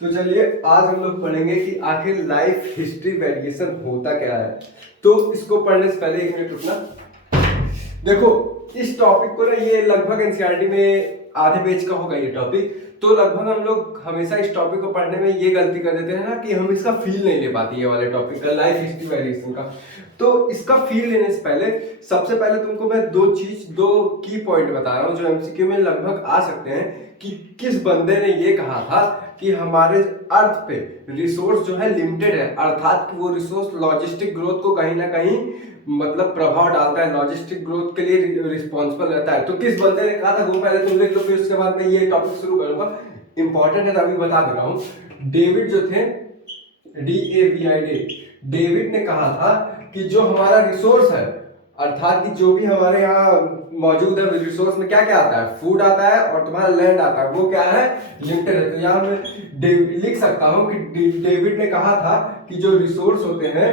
तो चलिए आज हम लोग पढ़ेंगे कि आखिर लाइफ हिस्ट्री वेरिएशन होता क्या है। तो इसको पढ़ने से पहले एक मिनट रुकना। देखो, इस टॉपिक को ना ये लगभग एनसीईआरटी में आधे पेज का होगा ये टॉपिक। तो लगभग हम लोग हमेशा इस टॉपिक को पढ़ने में ये गलती कर देते हैं ना कि हम इसका फील नहीं ले पाते ये वाले टॉपिक का, लाइफ हिस्ट्री वेरिएशन का। तो इसका फील लेने से पहले सबसे पहले तुमको मैं दो की पॉइंट बता रहा हूँ जो एमसीक्यू में लगभग आ सकते हैं कि किस बंदे ने ये कहा था कि हमारे अर्थ पे रिसोर्स जो है लिमिटेड है, अर्थात कि वो रिसोर्स लॉजिस्टिक ग्रोथ को कहीं ना कहीं मतलब प्रभाव डालता है, लॉजिस्टिक ग्रोथ के लिए रिस्पॉन्सिबल रहता है। तो किस बंदे ने कहा था वो पहले तुम लिख लो, फिर उसके बाद मैं ये टॉपिक शुरू करूंगा। इंपॉर्टेंट है तो अभी बता दे रहा हूँ। डेविड जो थे, डेविड ने कहा था कि जो हमारा रिसोर्स है, अर्थात कि जो भी हमारे यहाँ मौजूद है रिसोर्स में क्या क्या आता है, फूड आता है और तुम्हारा लैंड आता है, वो क्या है, लिमिटेड है। तो यहाँ मैं लिख सकता हूँ कि डेविड ने कहा था कि जो रिसोर्स होते हैं,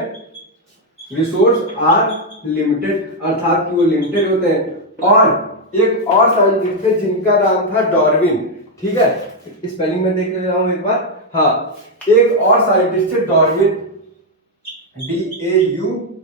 रिसोर्स आर लिमिटेड, अर्थात कि वो लिमिटेड होते हैं। और एक और साइंटिस्ट है जिनका नाम था डार्विन, ठीक है, स्पेलिंग में देख ले रहा हूँ एक बार। हाँ, एक और साइंटिस्ट है डार्विन, DAURVIN।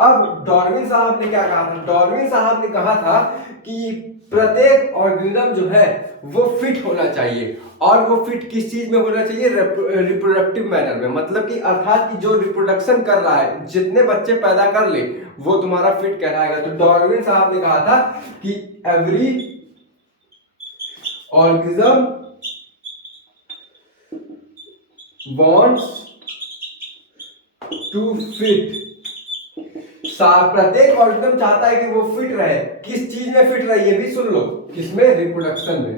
अब डार्विन साहब ने क्या कहा था, डार्विन साहब ने कहा था कि प्रत्येक ऑर्गेनिज्म जो है वो फिट होना चाहिए। और वो फिट किस चीज में होना चाहिए, रिप्रोडक्टिव मैनर में, मतलब कि अर्थात कि जो रिप्रोडक्शन कर रहा है, जितने बच्चे पैदा कर ले वो तुम्हारा फिट कहलाएगा। तो डार्विन साहब ने कहा था कि every organism wants to fit, प्रत्येक ऑर्गेनिज्म चाहता है कि वो फिट रहे। किस चीज में फिट रहे ये भी सुन लो, किसमें, रिप्रोडक्शन में,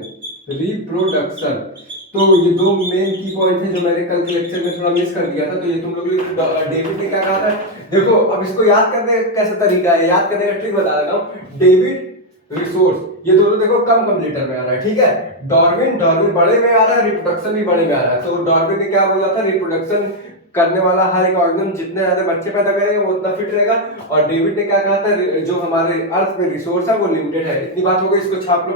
रिप्रोडक्शन। तो ये दो मेन की पॉइंट है जो मैंने कल के लेक्चर में थोड़ा मिस कर दिया था, तो ये तुम लोग डेविड ने क्या कहा था। देखो अब इसको याद करने का कैसा तरीका है, याद करने का ट्रिक बता देता हूँ। डेविड, रिसोर्स, ये दोनों देखो कम लीटर में आ रहा है, ठीक है। डार्विन बड़े में आ रहा है, रिप्रोडक्शन भी बड़े में आ रहा है। तो डार्विन ने क्या बोला था, रिप्रोडक्शन करने वाला हर एक ऑर्गेनिज्म जितने ज्यादा बच्चे पैदा करेगा वो उतना फिट रहेगा। और डेविड ने क्या कहा था, जो हमारे अर्थ में रिसोर्स है वो लिमिटेड है। इतनी बात हो गई, इसको छाप लो।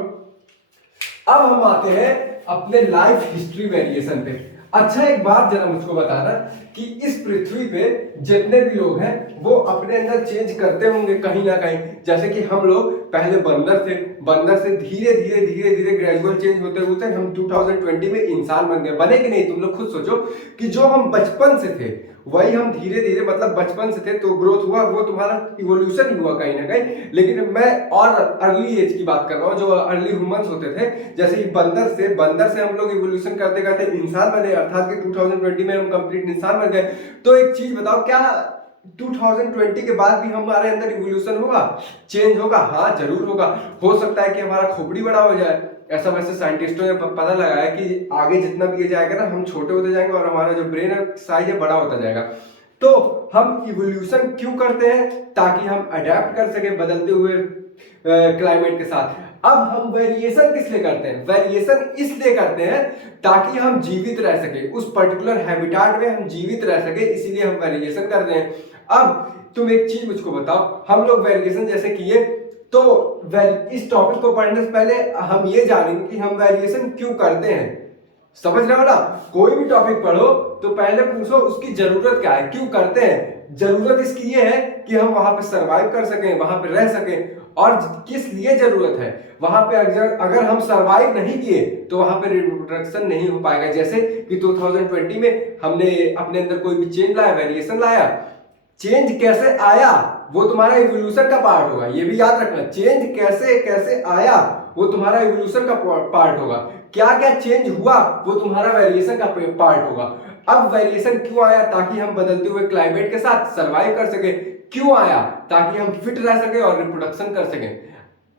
अब हम आते हैं अपने लाइफ हिस्ट्री वेरिएशन पे। अच्छा, एक बात जरा मुझको बताना कि इस पृथ्वी पे जितने भी लोग हैं वो अपने अंदर चेंज करते होंगे कहीं ना कहीं। जैसे कि हम लोग पहले बंदर थे, बंदर से धीरे धीरे ग्रेजुअल चेंज होते होते हम 2020 में इंसान बन गए। बने कि नहीं, तुम लोग खुद सोचो कि जो हम बचपन से थे वही हम धीरे धीरे, मतलब बचपन से थे तो ग्रोथ हुआ, वो तुम्हारा इवोल्यूशन ही हुआ कहीं ना कहीं। लेकिन मैं और अर्ली एज की बात कर रहा हूँ, जो अर्ली ह्यूमंस होते थे, जैसे कि बंदर से हम लोग इवोल्यूशन करते करते इंसान बने, अर्थात कि 2020 में हम कंप्लीट इंसान बन गए। तो एक चीज बताओ, क्या 2020 के बाद भी हमारे अंदर इवोल्यूशन होगा, चेंज होगा? हाँ जरूर होगा। हो सकता है कि हमारा खोपड़ी बड़ा हो जाए, ऐसा वैसे साइंटिस्टों ने पता लगाया है कि आगे जितना भी ये जाएगा ना, हम छोटे होते जाएंगे और हमारा जो ब्रेन है साइज है बड़ा होता जाएगा। तो हम इवोल्यूशन क्यों करते हैं, ताकि हम अडेप्ट कर सके बदलते हुए क्लाइमेट के साथ। अब हम वेरिएशन किस लिए करते हैं, वेरिएशन इसलिए करते हैं ताकि हम जीवित रह सके, उस पर्टिकुलर हैबिटाट में हम जीवित रह सके, इसीलिए हम वेरिएशन करते हैं। अब तुम एक चीज मुझको बताओ, हम लोग वेरिएशन जैसे किए, तो इस टॉपिक को पढ़ने से पहले हम ये जानेंगे कि हम वेरिएशन क्यों करते हैं। समझ रहे हो ना, कोई भी टॉपिक पढ़ो तो पहले पूछो उसकी जरूरत क्या है, क्यों करते हैं। जरूरत इसकी ये है कि हम वहां पे सरवाइव कर सकें, वहां पे रह सकें। और किस लिए जरूरत है, वहां पे अगर हम सरवाइव नहीं किए तो वहां पे रिप्रोडक्शन नहीं हो पाएगा। जैसे कि 2020 में हमने अपने अंदर कोई भी चेंज लाया, वेरिएशन लाया, चेंज कैसे आया वो तुम्हारा इवोल्यूशन का पार्ट होगा, ये भी याद रखना। चेंज कैसे कैसे आया वो तुम्हारा इवोल्यूशन का पार्ट होगा, क्या क्या चेंज हुआ वो तुम्हारा वेरिएशन का पार्ट होगा। अब वेरिएशन क्यों आया, ताकि हम बदलते हुए क्लाइमेट के साथ सरवाइव कर सके। क्यों आया, ताकि हम फिट रह सके और रिप्रोडक्शन कर सके।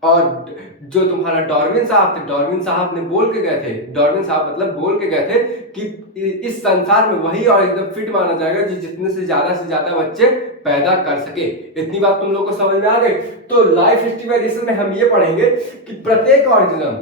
और जो तुम्हारा डार्विन साहब थे, डार्विन साहब ने बोल के गए थे, डार्विन साहब मतलब बोल के गए थे कि इस संसार में वही और एकदम फिट माना जाएगा जो जितने से ज्यादा बच्चे पैदा कर सके। इतनी बात तुम लोग को समझ में आ गई। तो लाइफ हिस्ट्री वेरिएशन में हम ये पढ़ेंगे कि प्रत्येक ऑर्गेनिज्म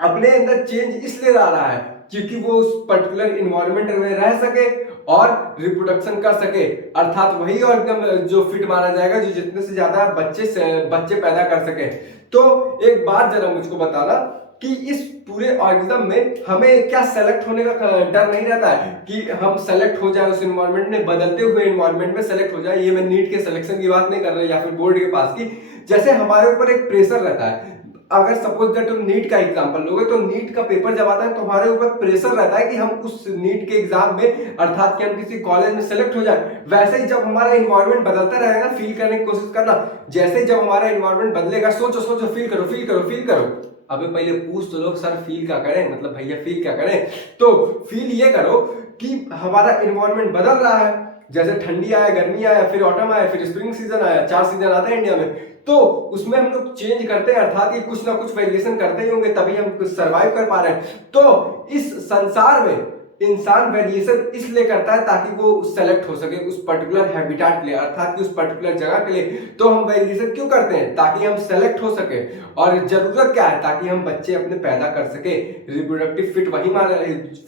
अपने अंदर चेंज इसलिए ला रहा है क्योंकि वो उस पर्टिकुलर इन्वायरमेंट में रह सके और रिप्रोडक्शन कर सके, अर्थात वही ऑर्गेनिज्म जो फिट माना जाएगा जो जितने से ज्यादा बच्चे पैदा कर सके। तो एक बात जरा मुझको बताना कि इस पूरे ऑर्गेनिज्म में हमें क्या सेलेक्ट होने का डर नहीं रहता है कि हम सेलेक्ट हो जाए उस एनवायरनमेंट में, बदलते हुए एनवायरनमेंट में सेलेक्ट हो जाए। ये मैं नीट के सिलेक्शन की बात नहीं कर रहा या फिर बोर्ड के पास की। जैसे हमारे ऊपर एक प्रेशर रहता है, अगर सपोज दैट तुम नीट का एग्जांपल लोगे तो नीट का पेपर जब आता है तो हमारे ऊपर प्रेशर रहता है कि हम उस नीट के एग्जाम में, अर्थात कि हम किसी कॉलेज में सेलेक्ट हो जाए। वैसे ही जब हमारा एनवायरनमेंट बदलता रहेगा, फील करने की कोशिश करना, जैसे ही जब हमारा एनवायरनमेंट बदलेगा, सोचो सोचो, फील करो फील करो फील करो। अबे पहले पूछ तो लोग, सर फील क्या करें, मतलब भैया फील क्या करें? तो फील ये करो कि हमारा एनवायरनमेंट बदल रहा है, जैसे ठंडी आया, गर्मी आया, फिर ऑटम आया, फिर स्प्रिंग सीजन आया, 4 सीजन आते हैं इंडिया में। तो उसमें हम लोग चेंज करते हैं, अर्थात कि कुछ ना कुछ वेरिएशन करते ही होंगे, तभी हम कुछ सर्वाइव कर पा रहे हैं। तो इस संसार में इंसान वेरिएशन इसलिए करता है ताकि वो सेलेक्ट हो सके उस पर्टिकुलर हैबिटेट के लिए, अर्थात कि उस पर्टिकुलर जगह के लिए। तो हम वेरिएशन क्यों करते हैं? ताकि हम सेलेक्ट हो सके। और जरूरत क्या है? ताकि हम बच्चे अपने पैदा कर सके। रिप्रोडक्टिव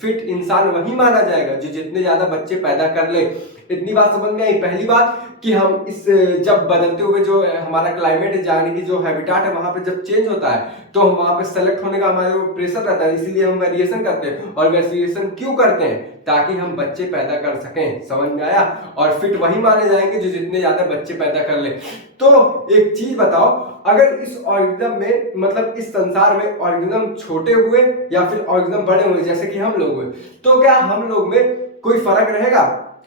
फिट इंसान वही माना जाएगा जो जितने ज्यादा बच्चे पैदा कर ले। इतनी बात समझ में आई। पहली बात कि हम इस जब बदलते हुए जो हमारा क्लाइमेट है, जाने की जो हैबिटेट है, वहां पे जब चेंज होता है तो हम वहां पे सेलेक्ट होने का हमारे ऊपर प्रेशर रहता है, इसीलिए हम वेरिएशन करते हैं। और वेरिएशन क्यों करते हैं? ताकि हम बच्चे पैदा कर सकें। समझ में आया? और फिट वही माने जाएंगे जो जितने ज्यादा बच्चे पैदा कर ले। तो एक चीज बताओ, अगर इस ऑर्गेनिज्म में, मतलब इस संसार में ऑर्गेनिज्म छोटे हुए या फिर ऑर्गेनिज्म बड़े हुए, जैसे कि हम लोग हुए, तो क्या हम लोग में कोई फर्क रहेगा?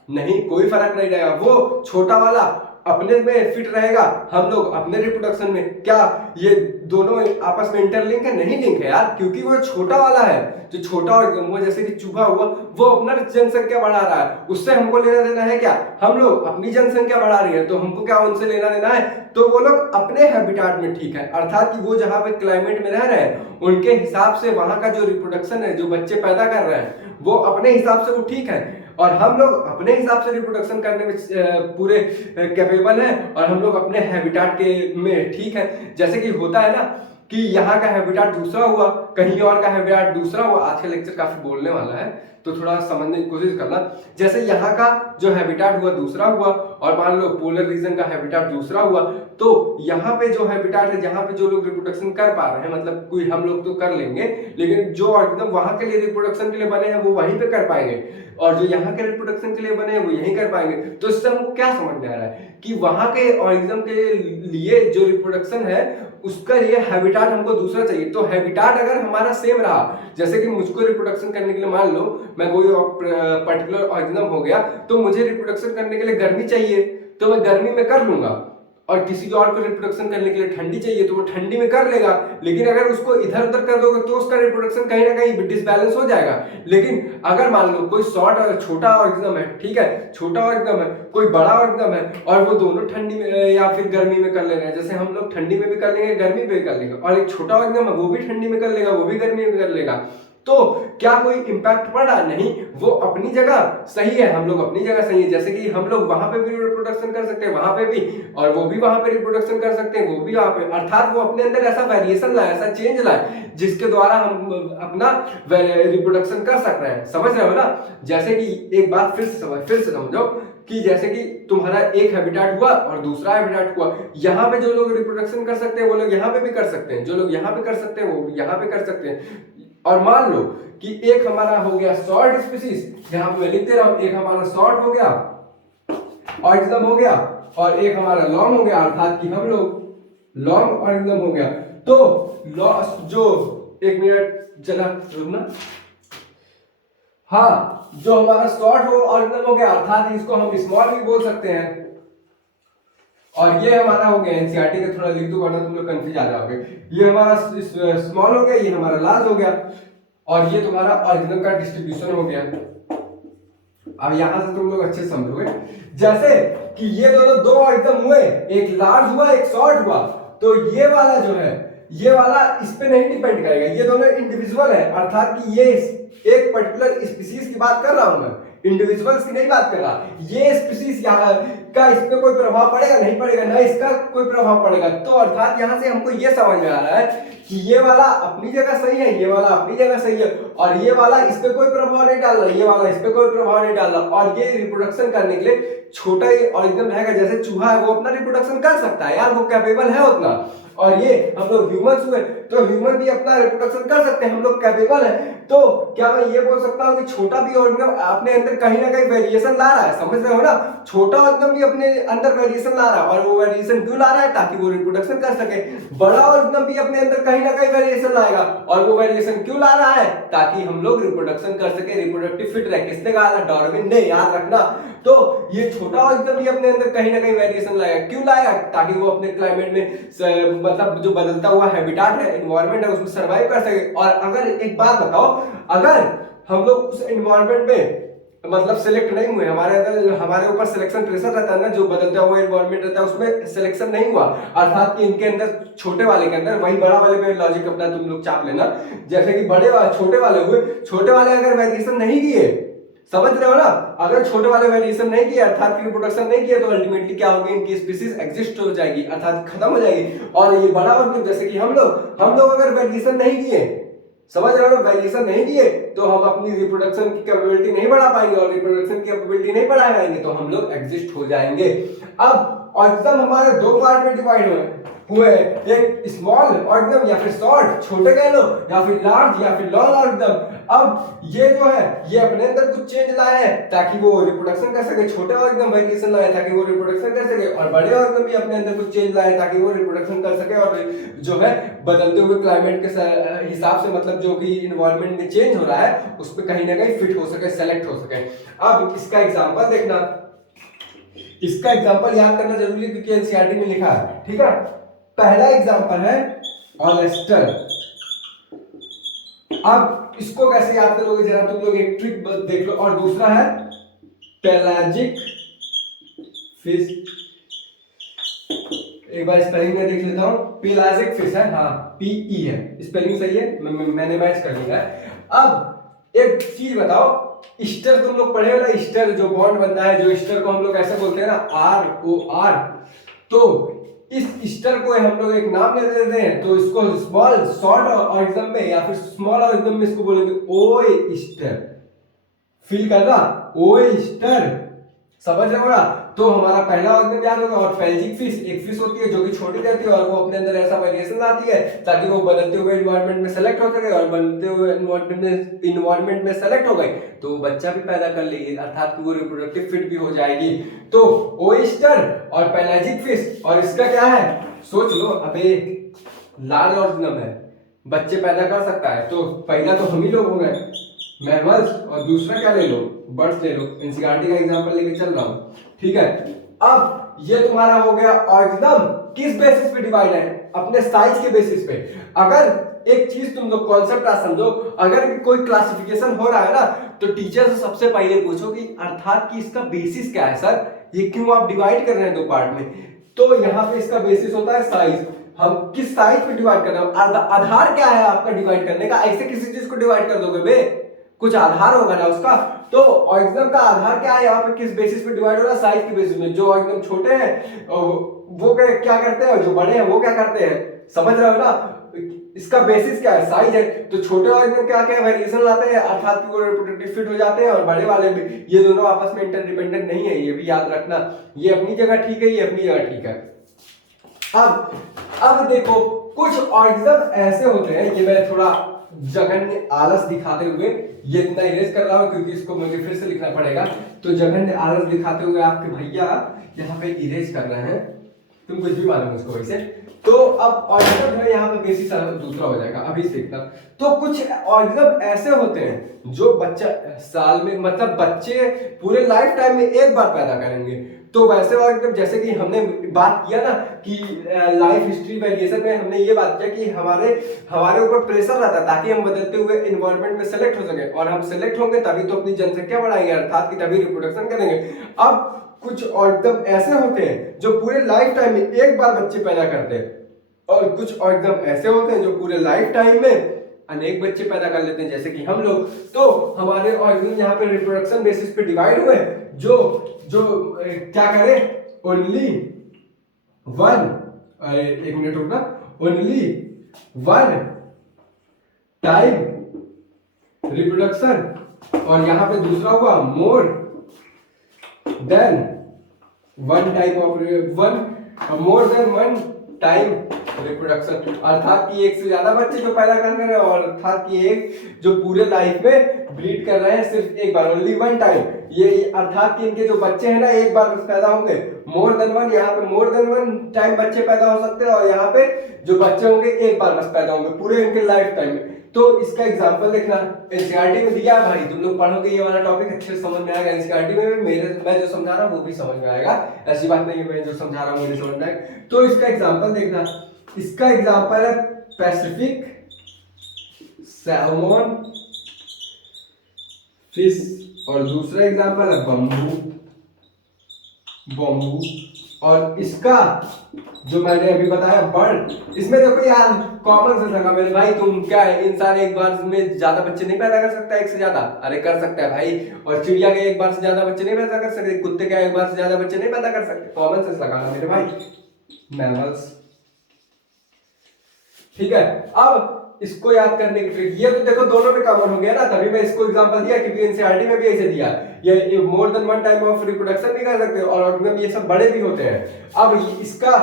नहीं, कोई फर्क नहीं रहेगा। वो छोटा वाला अपने में फिट रहेगा, हम लोग अपने रिप्रोडक्शन में। क्या ये दोनों आपस में इंटरलिंक है? नहीं लिंक है यार, क्योंकि वो छोटा वाला है। जो छोटा ऑर्गेनिज्म हुआ, जैसे कि चूहा हुआ, वो अपना जनसंख्या बढ़ा रहा है, उससे हमको लेना देना है क्या? हम लोग अपनी जनसंख्या बढ़ा रही है, तो हमको क्या उनसे लेना देना है? तो वो लोग अपने हैबिटेट में ठीक है, अर्थात कि वो जहां पे क्लाइमेट में रह रहे हैं उनके हिसाब से वहां का जो रिप्रोडक्शन है, जो बच्चे पैदा कर रहे हैं, वो अपने हिसाब से वो ठीक है। और हम लोग अपने हिसाब से रिप्रोडक्शन करने में पूरे कैपेबल हैं, और हम लोग अपने हैबिटेट के में ठीक है। जैसे कि होता है ना कि यहाँ का हैबिटेट दूसरा हुआ, कहीं और का हैबिटेट दूसरा हुआ। आज का लेक्चर काफी बोलने वाला है, तो थोड़ा समझने की कोशिश करना। जैसे यहाँ का जो हैबिटेट हुआ दूसरा हुआ, और मान लो पोलर रीजन का हैबिटेट दूसरा हुआ, तो यहाँ पे जो हैबिटेट है, जहाँ पे जो लोग रिप्रोडक्शन कर पा रहे हैं, मतलब कोई हम लोग तो कर लेंगे, लेकिन जो ऑर्गेनिज्म वहां के लिए रिप्रोडक्शन के लिए बने हैं वो वहीं पे कर पाएंगे, और जो यहाँ के रिप्रोडक्शन के लिए बने हैं वो यहीं कर पाएंगे। तो इससे हमको क्या समझ में आ रहा है कि वहां के ऑर्गेनिज्म के लिए जो रिप्रोडक्शन है उसका ये हैबिटेट हमको दूसरा चाहिए। तो हैबिटेट अगर हमारा सेम रहा, जैसे कि मुझको रिप्रोडक्शन करने के लिए, मान लो मैं कोई पर्टिकुलर ऑर्गेनिज्म हो गया, तो मुझे रिप्रोडक्शन करने के लिए गर्मी चाहिए, तो मैं गर्मी में कर लूंगा। और किसी और को रिप्रोडक्शन करने के लिए ठंडी चाहिए, तो वो ठंडी में कर लेगा। लेकिन अगर उसको इधर उधर कर दोगे तो उसका रिप्रोडक्शन कहीं ना कहीं डिसबैलेंस हो जाएगा। लेकिन अगर मान लो कोई छोटा ऑर्गेनिज्म है, ठीक है, छोटा ऑर्गेनिज्म है, कोई बड़ा ऑर्गेनिज्म है, और वो दोनों ठंडी में या फिर गर्मी में कर ले रहे हैं, जैसे हम लोग ठंडी में भी कर लेंगे, गर्मी में भी कर लेंगे, और एक छोटा ऑर्गेनिज्म है वो भी ठंडी में कर लेगा, वो भी गर्मी में कर लेगा, तो क्या कोई इंपैक्ट पड़ रहा? नहीं, वो अपनी जगह सही है, हम लोग अपनी जगह सही है। जैसे कि हम लोग वहां पे भी रिप्रोडक्शन कर सकते हैं, वहां पे भी, और वो भी वहां पे रिप्रोडक्शन कर सकते हैं, वो भी वहां पे, अर्थात वो अपने अंदर ऐसा वेरिएशन लाए, ऐसा चेंज लाए जिसके द्वारा हम अपना रिप्रोडक्शन कर सक रहे हैं। समझ रहे हो ना? जैसे कि एक बात फिर से समझो कि जैसे कि तुम्हारा एक हैबिटेट हुआ और दूसरा हैबिटेट हुआ, यहाँ पे जो लोग रिप्रोडक्शन कर सकते हैं वो लोग यहाँ पे भी कर सकते हैं, जो लोग यहाँ पे कर सकते हैं वो यहाँ पे कर सकते हैं। और मान लो कि एक हमारा हो गया शॉर्ट स्पीसीज, यहाँ पे मैं लिख दे रहा हूं, एक हमारा शॉर्ट हो गया, ऑर्गेनिज्म हो गया, और एक हमारा लॉन्ग हो गया, अर्थात कि हम लोग लॉन्ग ऑर्गेनिज्म हो गया। तो जो एक मिनट जरा रुकना, हाँ, जो हमारा शॉर्ट हो ऑर्गेनिज्म हो गया, अर्थात इसको हम स्मॉल भी बोल सकते हैं। और ये हमारा हो गया, एनसीईआरटी का थोड़ा लिख दो वरना तुम लोग कंफ्यूज आ जाओगे। ये हमारा स्मॉल हो गया, ये हमारा लार्ज हो गया, और ये तुम्हारा ऑर्गेनिज्म का डिस्ट्रीब्यूशन हो गया। अब यहां से तुम लोग अच्छे समझोगे, जैसे कि ये दोनों दो ऑर्गेनिज्म हुए, एक लार्ज हुआ एक शॉर्ट हुआ, तो ये वाला जो है, ये वाला इस पे नहीं डिपेंड करेगा, ये दोनों इंडिविजुअल है, अर्थात कि ये एक पर्टिकुलर स्पीसीज की बात कर रहा हूं मैं, इंडिविजुअल्स की नहीं बात कर रहा। ये स्पीसीज यहाँ का इस पे कोई प्रभाव पड़ेगा? नहीं पड़ेगा, ना इसका कोई प्रभाव पड़ेगा। तो अर्थात यहाँ से हमको ये समझ में आ रहा है कि ये वाला अपनी जगह सही है, ये वाला अपनी जगह सही है, और ये वाला इस पे कोई प्रभाव नहीं डाल रहा, ये वाला इस पे कोई प्रभाव नहीं डाल रहा। और ये रिप्रोडक्शन करने के लिए छोटा ही ऑर्गेनिज्म रहेगा, जैसे चूहा है वो अपना रिप्रोडक्शन कर सकता है यार, वो कैपेबल है उतना। और ये हम लोग ह्यूमंस हुए, तो ह्यूमन भी अपना रिप्रोडक्शन कर सकते हैं, हम लोग कैपेबल है। तो क्या मैं ये बोल सकता हूँ कि छोटा भी ऑर्गेनिज्म अपने अंदर कहीं ना कहीं वेरिएशन ला रहा है, समझ रहे हो ना? छोटा ऑर्गेनिज्म भी अपने अंदर वेरिएशन ला रहा है, और वो वेरिएशन क्यों ला रहा है? ताकि वो रिप्रोडक्शन कर सके। बड़ा ऑर्गेनिज्म भी अपने अंदर कहीं ना कहीं वेरिएशन लाएगा, और वो वेरिएशन क्यों ला रहा है? ताकि हम लोग रिप्रोडक्शन कर सके, रिप्रोडक्टिव फिट रहे। किसने कहा था? डार्विन ने, याद रखना। तो ये छोटा ऑर्गेनिज्म भी अपने अंदर कहीं ना कहीं वेरिएशन लाएगा, क्यों लाएगा? ताकि वो अपने क्लाइमेट में मतलब जो बदलता हुआ हैबिटेट है, एनवायरनमेंट है, उसमें सर्वाइव कर सके। और अगर एक बात बताओ, अगर हम लोग उस एनवायरनमेंट में मतलब सिलेक्ट नहीं हुए, हमारे अंदर हमारे ऊपर सिलेक्शन प्रेशर रहता है ना, जो बदलता हुआ एनवायरनमेंट रहता है उसमें सिलेक्शन नहीं हुआ, अर्थात कि इनके अंदर छोटे वाले के अंदर, वही बड़ा वाले में लॉजिक अपना तुम लोग चाप लेना, जैसे कि बड़े वाले छोटे वाले हुए, छोटे वाले अगर वेरिएशन नहीं किए, समझ रहे हो ना? अगर छोटे वाले वेरिएशन नहीं किए, अर्थात की रिप्रोडक्शन नहीं किए, तो अल्टीमेटली क्या होगी? इनकी स्पीशीज एग्जिस्ट हो जाएगी, अर्थात खत्म हो जाएगी। और ये बड़ा ऑर्गेनिज्म जैसे कि हम लोग अगर वेरिएशन नहीं किए, समझ रहे हो, वेरिएशन नहीं किए, तो हम अपनी रिप्रोडक्शन की कैपेबिलिटी नहीं बढ़ा पाएंगे, और रिप्रोडक्शन की कैपेबिलिटी नहीं बढ़ा पाएंगे तो हम लोग एग्जिस्ट हो जाएंगे। अब ऑर्गेनिज्म हमारे दो पार्ट में डिवाइड हुए, एक स्मॉल ऑर्गेनिज्म या फिर शॉर्ट छोटे कह लो, या फिर लार्ज या फिर लॉन्ग ऑर्गेनिज्म। अब ये जो है ये अपने अंदर कुछ चेंज लाए हैं ताकि वो रिप्रोडक्शन कर सके, छोटे ऑर्गेनिज्म वेरिएशन लाए ताकि वो रिप्रोडक्शन कर सके, और बड़े ऑर्गेनिज्म भी अपने अंदर कुछ चेंज लाए ताकि वो रिप्रोडक्शन कर सके, और जो है बदलते हुए क्लाइमेट के हिसाब से, मतलब जो भी इन्वायरमेंट में चेंज हो रहा है उस पर कहीं ना कहीं फिट हो सके, सेलेक्ट हो सके। अब इसका एग्जांपल देखना, इसका एग्जांपल याद करना जरूरी है क्योंकि एनसीईआरटी में लिखा है, ठीक है? पहला एग्जांपल है ऑयस्टर। अब इसको कैसे याद करोगे, जरा तुम लोग एक ट्रिक देख लो। और दूसरा है पेलाजिक फिश, एक बार स्पेलिंग में देख लेता हूं, पेलाजिक फिश है, हाँ पीई है, स्पेलिंग सही है, मैंने मैच कर लिया है। अब एक चीज बताओ, ईस्टर तुम लोग पढ़े हो ना, ईस्टर जो बॉन्ड बनता है, जो ईस्टर को हम लोग ऐसे बोलते हैं ना, ROR, तो इस ईस्टर को हम लोग एक नाम दे देते हैं, तो इसको स्मॉल शॉर्ट ऑर्गेनिज्म में या फिर स्मॉल ऑर्गेनिज्म में इसको बोलेंगे ओयस्टर। फील करना, ओयस्टर, समझ रहे हो ना? तो हमारा पहला ऑर्गेनिज्म याद होगा। और पेलाजिक फिश एक फिश होती है जो कि छोटी रहती है, और वो अपने अंदर ऐसा वेरिएशन लाती है ताकि वो बदलते हुए एनवायरनमेंट में सेलेक्ट हो सके, और बदलते हुए एनवायरनमेंट में सेलेक्ट हो गई तो बच्चा भी पैदा कर लेगी, अर्थात कि वो रिप्रोडक्टिव फिट भी हो जाएगी। तो ओयस्टर और पेलाजिक फिश, और इसका क्या है सोच लो। अबे लार्ज ऑर्गेनिज्म है, बच्चे पैदा कर सकता है, तो पहला तो हम ही लोग हो गए मैमल्स, और दूसरा क्या ले लो, बर्ड्स ले लो। एनसीईआरटी का एग्जांपल लेके चल रहा हूं, ठीक है? अब ये तुम्हारा हो गया ऑर्गेनिज्म किस बेसिस पे डिवाइड है? अपने साइज के बेसिस पे। अगर एक चीज तुम लोग कॉन्सेप्ट आ समझो, अगर कोई क्लासिफिकेशन हो रहा है ना, तो टीचर से सबसे पहले पूछो कि अर्थात कि इसका बेसिस क्या है सर, ये क्यों आप डिवाइड कर रहे हैं दो पार्ट में? तो यहाँ पे इसका बेसिस होता है साइज। हम किस साइज पे डिवाइड कर रहे हैं, आधार क्या है आपका डिवाइड करने का? ऐसे किसी चीज को डिवाइड कर दोगे बे, कुछ आधार होगा ना उसका। तो ऑर्गेनिज्म का आधार क्या है यहाँ पे, किस बेसिस पे डिवाइड हो रहा है? साइज के बेसिस में। जो ऑर्गेनिज्म छोटे हैं वो क्या करते हैं, जो बड़े हैं वो क्या करते हैं, समझ रहे हो ना? इसका बेसिस क्या है? साइज है। तो छोटे ऑर्गेनिज्म क्या क्या वेरिएशन लाते हैं, अर्थात कि वो रिप्रोडक्टिव फिट हो जाते हैं, और बड़े वाले भी। ये दोनों आपस में इंटरडिपेंडेंट नहीं है, ये भी याद रखना। ये अपनी जगह ठीक है, ये अपनी जगह ठीक है। अब देखो, कुछ ऑर्गेनिज्म ऐसे होते हैं, ये मैं थोड़ा जघन्य आलस दिखाते हुए ये इतना इरेज कर रहा हूं क्योंकि इसको मुझे फिर से लिखना पड़ेगा। तो जघन्य आलस दिखाते हुए आपके भैया यहाँ पे इरेज कर रहे हैं, तुम कुछ भी मानो उसको वैसे। तो अब ऑर्गेनिज्म जो है यहाँ पे बेसिस दूसरा हो जाएगा, अभी सीखना। तो कुछ ऑर्गेनिज्म ऐसे होते हैं जो बच्चा साल में, मतलब बच्चे पूरे लाइफ टाइम में एक बार पैदा करेंगे। तो वैसे ऑर्गेनिज्म जैसे कि हमने बात किया ना कि लाइफ हिस्ट्री वेरिएशन में हमने ये बात किया कि हमारे ऊपर प्रेशर रहता है ताकि हम बदलते हुए एनवायरनमेंट में सेलेक्ट हो सके, और हम सेलेक्ट होंगे तभी तो अपनी जनसंख्या बढ़ाएंगे, अर्थात कि तभी रिप्रोडक्शन करेंगे। अब कुछ ऑर्गेनिज्म ऐसे होते हैं जो पूरे लाइफ टाइम में एक बार बच्चे पैदा करते हैं, और कुछ ऑर्गेनिज्म ऐसे होते हैं जो पूरे लाइफ टाइम में अनेक बच्चे पैदा कर लेते हैं, जैसे कि हम लोग। तो हमारे ऑर्गेनिज्म यहाँ पे रिप्रोडक्शन बेसिस पे डिवाइड हुए, जो क्या करें, ओनली वन, एक मिनट रुकना, ओनली वन टाइम रिप्रोडक्शन, और यहां पे दूसरा हुआ more than one type of one time reproduction, अर्थात कि एक से ज्यादा बच्चे जो पैदा कर रहे हैं, और अर्थात कि एक जो पूरे लाइफ में ब्लीड कर रहे हैं सिर्फ एक बार, ओनली वन टाइम। ये अर्थात कि इनके जो बच्चे हैं ना एक बार पैदा होंगे, मोर देन वन, यहाँ पे मोर देन वन टाइम बच्चे पैदा हो सकते हैं, और यहाँ पे जो बच्चे होंगे एक बार बस पैदा होंगे पूरे इनके लाइफ टाइम में। तो इसका एग्जांपल देखना, एनसीईआरटी में दिया है भाई, तुम लोग पढ़ोगे ये वाला टॉपिक अच्छे से समझ में आएगा। एनसीईआरटी में मैं जो समझा रहा हूँ वो भी समझ में आएगा, ऐसी बात नहीं है मैं जो समझा रहा हूँ मुझे समझ में आएगा। तो इसका एग्जांपल देखना, इसका एग्जांपल है पैसिफिक सैल्मन फिश, और दूसरा एग्जांपल है बम्बू, और इसका जो मैंने अभी बताया बर्ड। इसमें देखो यार कॉमन सेंस लगा मेरे भाई, तुम क्या है, इंसान एक बार में ज्यादा बच्चे नहीं पैदा कर सकता, एक से ज्यादा, अरे कर सकता है भाई। और चिड़िया के एक बार से ज्यादा बच्चे नहीं पैदा कर सकते, कुत्ते के एक बार से ज्यादा बच्चे नहीं पैदा कर सकते, कॉमन सेंस लगाना मेरे भाई, मैमल्स। ठीक है, अब इसको याद करने की ट्रिक, ये तो देखो दोनों में कॉमन हो गया ना, तभी मैं इसको एग्जांपल दिया, क्योंकि एनसीईआरटी में भी ऐसे दिया ये more than one time of reproduction भी कर सकते हैं, और ऑर्गेनिज्म ये सब बड़े भी होते हैं। अब इसका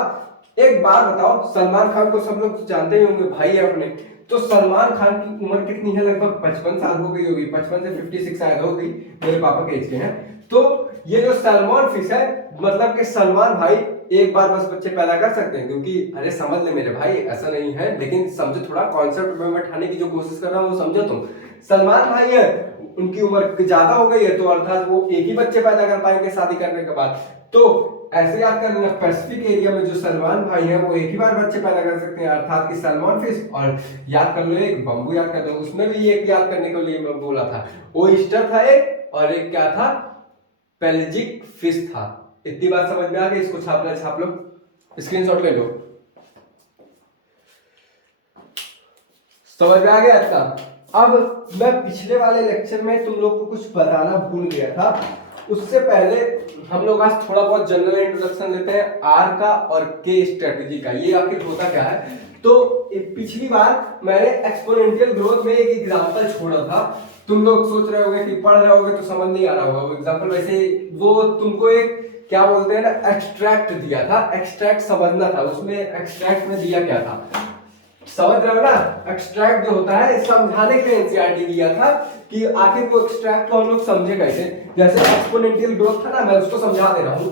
एक बात बताओ, सलमान खान को सब लोग जानते ही होंगे भाई है अपने, तो सलमान खान की उम्र कितनी है? लगभग 55 साल हो गई होगी, 55 से 56 शायद हो गई, मेरे पापा के एज के हैं। तो ये जो सैल्मन फिश है, मतलब कि सलमान भाई एक बार बस बच्चे पैदा कर सकते हैं, क्योंकि अरे समझ ले मेरे भाई, ऐसा नहीं है, लेकिन समझो थोड़ा कॉन्सेप्ट में बैठाने की जो कोशिश कर रहा हूँ वो समझो तुम। सलमान भाई है, उनकी उम्र ज्यादा हो गई है, तो अर्थात वो एक ही बच्चे पैदा कर पाएंगे शादी करने के बाद। तो ऐसे याद कर लेना, पैसिफिक एरिया में जो सलमान भाई हैं वो एक ही बार बच्चे पैदा कर सकते हैं, अर्थात कि सैल्मन फिश। और याद कर लो एक बम्बू याद कर लो, उसमें भी एक याद करने के लिए मैं बोला था, ओयस्टर था एक, और एक क्या था, पेलेजिक फिश था। इतनी बात समझ में आ गई? इसको छाप लो, स्क्रीनशॉट ले लो, समझ में आ गया आपका? अब मैं पिछले वाले लेक्चर में तुम लोग को कुछ बताना भूल गया था, उससे पहले हम लोग आज थोड़ा बहुत जनरल इंट्रोडक्शन लेते हैं आर का और के स्ट्रेटजी का, ये आखिर होता क्या है। तो पिछली बार मैंने एक्सपोनेंशियल ग्रोथ में एक एग्जांपल छोड़ा था, तुम लोग सोच रहे होगे कि पढ़ रहे होगे तो समझ नहीं आ रहा होगा वो एग्जांपल, वैसे वो तुमको एक क्या बोलते हैं ना, एक्सट्रैक्ट दिया था, एक्सट्रैक्ट समझना था, उसमें एक्सट्रैक्ट में दिया क्या था समझ रहे हो ना। एक्सट्रैक्ट जो होता है समझाने के लिए एनसीईआरटी दिया था कि आखिर वो एक्सट्रैक्ट को हम लोग समझे कैसे। जैसे एक्सपोनेंशियल ग्रोथ था ना, मैं उसको समझा दे रहा हूं,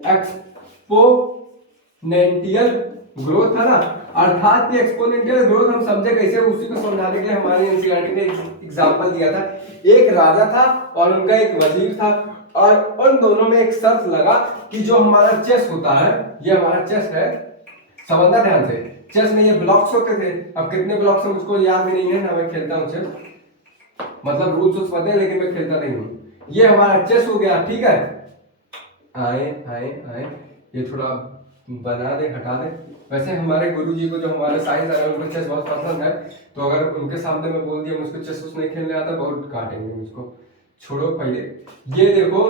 एक्सपोनेंशियल ग्रोथ था ना, अर्थात ये एक्सपोनेंशियल ग्रोथ हम समझे कैसे, उसी को समझाने के लिए हमारे एनसीईआरटी ने एग्जांपल दिया था। एक राजा था और उनका एक वजीर था, और उन दोनों में एक शर्त लगा कि जो हमारा चेस होता है, ये हमारा चेस है, समझना ध्यान से, चेस में ये ब्लॉक्स होते थे, अब कितने ब्लॉक्स हैं मुझको याद भी नहीं है ना, मैं खेलता हूँ चेस, मतलब रूल्स उस पता है लेकिन मैं खेलता नहीं हूँ। ये हमारा चेस हो गया, ठीक है, आए आए आए, ये थोड़ा बना दे, हटा दे। वैसे हमारे गुरुजी को जो हमारे साइंस है उनको चेस बहुत पसंद है, तो अगर उनके सामने मैं बोल दिया मुझको चेस उस नहीं खेलने आता, बहुत काटेंगे मुझको, छोड़ो पहले। ये देखो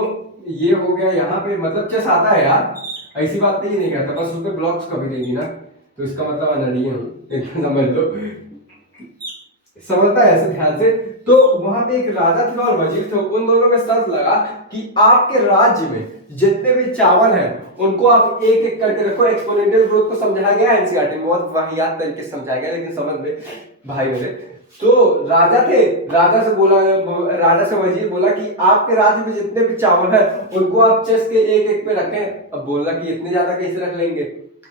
ये हो गया यहाँ पे, मतलब चेस आता है यार, ऐसी बात नहीं कहता, बस उसपे ब्लॉक्स कभी देगी ना, तो इसका मतलब अनड़िए हूँ, समझ लो, समझता है ऐसे ध्यान से। तो वहां पे एक राजा थे और वजीर थे, उन दोनों में शर्त लगा कि आपके राज्य में जितने भी चावल हैं उनको आप एक एक करके रखो। एक्सपोनेंशियल ग्रोथ को समझाया गया एनसीईआरटी में, बहुत वाहियात तरीके से समझाया गया, लेकिन समझ में भाई मेरे। तो राजा थे, राजा से वजीर बोला कि आपके राज्य में जितने भी चावल है उनको आप चेस के एक एक पे रखें। अब बोला कि इतने ज्यादा कैसे रख लेंगे,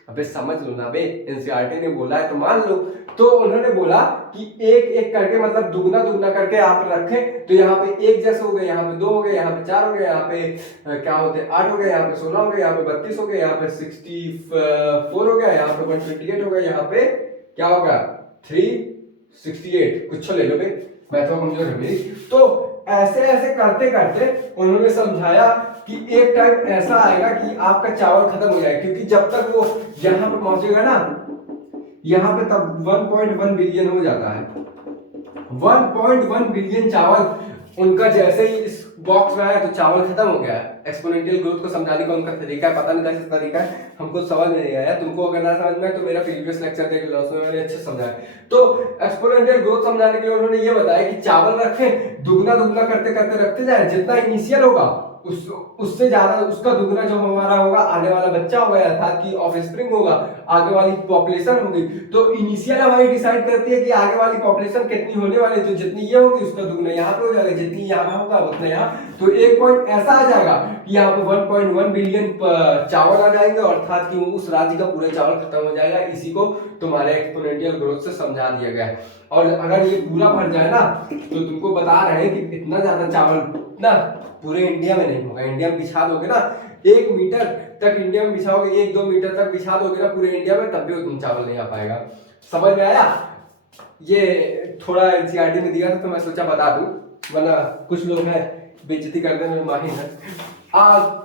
अबे समझ लो ना बे, एनसीईआरटी ने बोला है तो मान लो। तो उन्होंने बोला कि एक एक करके, मतलब दुगना दुगना करके आप रखें, तो यहाँ पे एक जैसे हो गए, यहाँ पे 2 हो गए, यहाँ पे 4 हो गए, यहाँ पे क्या होते हैं 8 हो गए, यहाँ पे 16 हो गए, यहाँ पे 32 हो गए, यहाँ पे 64 हो गया, यहाँ पे 128 हो गया, यहाँ पे क्या होगा 368, कुछ ले लो बे, मैं तो कमजोर है मेरी। तो ऐसे ऐसे करते करते उन्होंने समझाया कि एक टाइम ऐसा आएगा कि आपका चावल खत्म हो जाएगा, क्योंकि जब तक वो यहाँ पे पहुंचेगा ना, यहाँ पे तब 1.1 बिलियन हो जाता है, 1.1 बिलियन चावल उनका जैसे ही इस बॉक्स में आया तो चावल खत्म हो गया। एक्सपोनेंशियल ग्रोथ को समझाने का उनका तरीका है, पता नहीं कैसा तरीका है, हमको समझ नहीं आया, तुमको अगर ना समझ में आए तो मेरा प्रीवियस लेक्चर देख लो, उसमें मैंने अच्छे से समझाया। तो एक्सपोनेंशियल ग्रोथ समझाने के लिए उन्होंने ये बताया कि चावल रखें, दुगना दुगना करते करते रखते जाए, जितना इनिशियल होगा उससे ज्यादा उसका दुगना जो हमारा होगा आने वाला बच्चा होगा, अर्थात कि ऑफस्प्रिंग होगा, आगे वाली पॉपुलेशन होगी। तो इनिशियल हमारी डिसाइड करती है कि आगे वाली पॉपुलेशन कितनी होने वाली है, तो जितनी ये होगी उसका दुगना यहाँ पे हो जाएगा, जितनी यहाँ होगा उतना यहाँ। तो एक पॉइंट ऐसा आ जाएगा कि यहाँ पे 1.1 बिलियन चावल आ जाएंगे, अर्थात कि उस राज्य का पूरा चावल खत्म हो जाएगा। इसी को तुम्हारे एक्सपोनेंशियल ग्रोथ से समझा दिया गया है। और अगर ये पूरा भर जाए ना, तो तुमको बता रहे हैं कि इतना ज्यादा चावल ना पूरे इंडिया में नहीं होगा। इंडिया में बिछा दोगे ना 1 मीटर तक, इंडिया में बिछाओगे 1-2 मीटर तक बिछा दोगे ना पूरे इंडिया में, तब भी उतना चावल नहीं आ पाएगा। समझ में आया? ये थोड़ा एनसीईआरटी में दिया था तो मैं सोचा बता दूं, वरना कुछ लोग हैं बेइज्जती करने में माहिर है।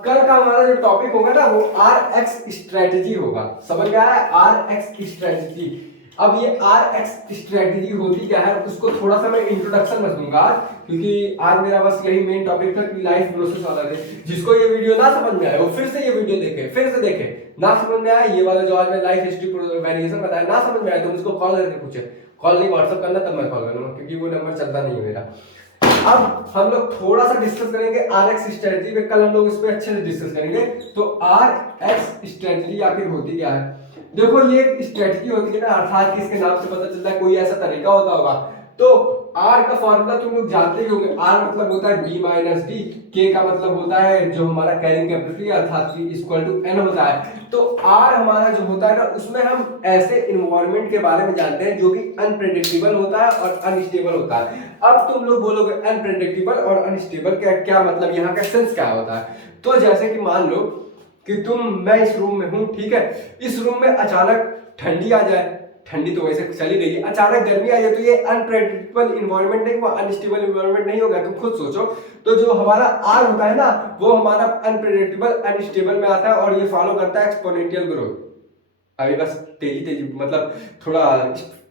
कल का हमारा जो टॉपिक होगा ना वो RX स्ट्रेटजी होगा। समझ में आया? RX strategy. अब ये RX स्ट्रेटजी होती क्या है उसको थोड़ा सा मैं इंट्रोडक्शन में दूंगा, क्योंकि आज मेरा बस यही मेन टॉपिक था कि लाइफ प्रोसेस वाला थे। जिसको ये वीडियो ना समझ में आए वो फिर से ये वीडियो देखे, फिर से देखे। ना समझ में आया ये वाला जो आज मैं लाइफ हिस्ट्री वेरिएशन बताया, ना समझ में आया तो मुझको कॉल करके पूछे। कॉल नहीं, व्हाट्सएप करना, तब मैं कॉल करूंगा, क्योंकि वो नंबर चलता नहीं है मेरा। अब हम लोग थोड़ा सा डिस्कस करेंगे RX स्ट्रेटजी पे। कल हम लोग इस पे अच्छे से डिस्कस करेंगे। तो RX स्ट्रेटजी आखिर होती क्या है? देखो ये एक स्ट्रेटजी होती है ना, अर्थात कि इसके नाम से पता चलता है कोई ऐसा तरीका होता होगा। तो R का फॉर्मूला तुम लोग जानते ही होंगे। R मतलब होता है D माइनस D, K का मतलब होता है जो हमारा कैरिंग कैपेसिटी अर्थात कि इक्वल टू N होता है। तो R हमारा जो होता है ना उसमें हम ऐसे इन्वायरमेंट के बारे में जानते हैं जो कि अनप्रेडिक्टेबल होता है और अनस्टेबल होता है। अब तुम लोग बोलोगे अनप्रेडिक्टेबल और अनस्टेबल क्या मतलब, यहाँ का सेंस क्या होता है? तो जैसे कि मान लो कि मैं इस रूम में हूँ, ठीक है, इस रूम में अचानक ठंडी आ जाए, ठंडी तो वैसे चली रही है, अचानक गर्मी आ जाए, तो ये अनप्रेडिक्टेबल इन्वायरमेंट नहीं हुआ, अनस्टेबल इन्वायरमेंट नहीं होगा। तुम खुद सोचो। तो जो हमारा R होता है ना वो हमारा अनप्रेडिक्टेबल अनस्टेबल में आता है और ये फॉलो करता है एक्सपोनेंशियल ग्रोथ। अभी बस तेजी मतलब थोड़ा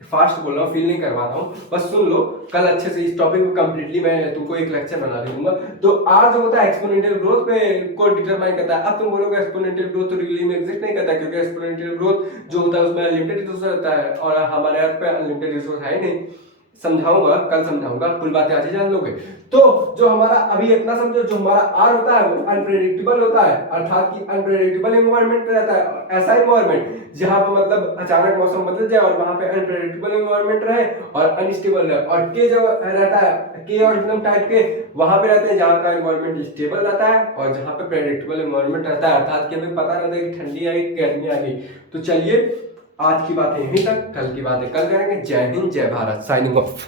फास्ट बोल रहा हूँ, फील नहीं करवा रहा हूँ, बस सुन लो। कल अच्छे से इस टॉपिक को कंप्लीटली मैं तुमको एक लेक्चर बना दूंगा। तो R जो होता है एक्सपोनेंशियल ग्रोथ पे को डिटरमाइन करता है। अब तुम बोलोगे एक्सपोनेंशियल ग्रोथ तो रियली में एग्जिस्ट नहीं करता, क्योंकि एक्सपोनेंशियल ग्रोथ जो होता है उसमें अनलिमिटेड रिसोर्स रहता है और हमारे अर्थ पे अनलिमिटेड रिसोर्स है ही नहीं। समझाऊंगा, कल समझाऊंगा, कुल बातें आज ही जान लोगे। तो जो हमारा अभी इतना समझो, जो हमारा R होता है वो अनप्रेडिक्टेबल होता है, अर्थात कि अनप्रेडिक्टेबल इन्वायरमेंट पे रहता है। ऐसा इन्वायरमेंट जहां पे मतलब अचानक मौसम बदल जाए और वहां पे अनप्रेडिक्टेबल इन्वायरमेंट रहे और अनस्टेबल रहे। और K जो रहता है, K और इकोनॉम टाइप के वहां पे रहते हैं जहां का इन्वायरमेंट स्टेबल रहता है और जहां पे प्रेडिक्टेबल इन्वायरमेंट रहता है, अर्थात कि हमें पता रहता है कि ठंडी आई गर्मी आ गई। तो चलिए आज की बातें यहीं तक, कल की बातें कल करेंगे। जय हिंद, जय भारत, साइनिंग ऑफ।